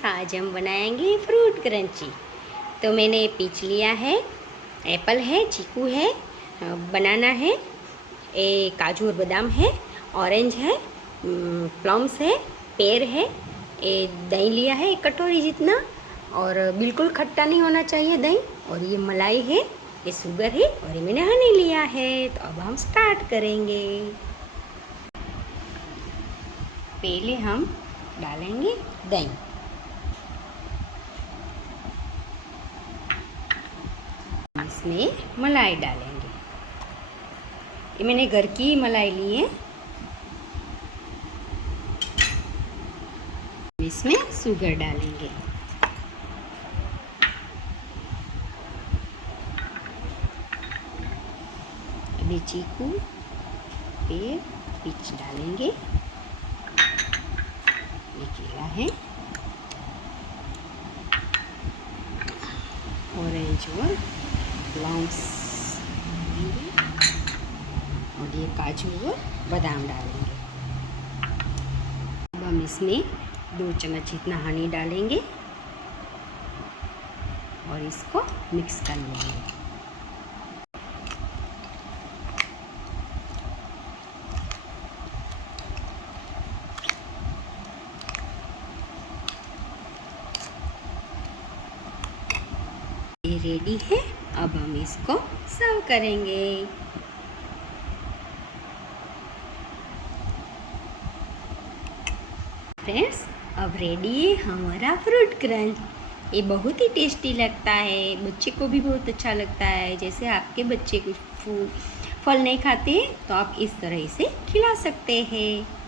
Friends, आज हम बनाएंगे फ्रूट क्रंची। तो मैंने पीच लिया है, एप्पल है, चीकू है, बनाना है, काजू और बादाम है, ऑरेंज है, प्लम्स है, पेड़ है, दही लिया है 1 कटोरी जितना, और बिल्कुल खट्टा नहीं होना चाहिए दही। और ये मलाई है, ये शुगर है, और ये मैंने हनी लिया है। तो अब हम स्टार्ट करेंगे। पहले हम डालेंगे दही। इसमें मलाई डालेंगे। ये मैंने घर की मलाई ली है। इसमें शुगर डालेंगे। अभी चीकू पे पीच डालेंगे। ये केला है, ऑरेंज और प्लम्स, और ये काजू और बादाम डालेंगे। अब हम इसमें 2 चम्मच जितना हनी डालेंगे और इसको मिक्स कर लेंगे। ये रेडी है। अब हम इसको सर्व करेंगे। फ्रेंड्स, अब रेडी है हमारा फ्रूट क्रंच। ये बहुत ही टेस्टी लगता है, बच्चे को भी बहुत अच्छा लगता है। जैसे आपके बच्चे कुछ फल नहीं खाते तो आप इस तरह से खिला सकते हैं।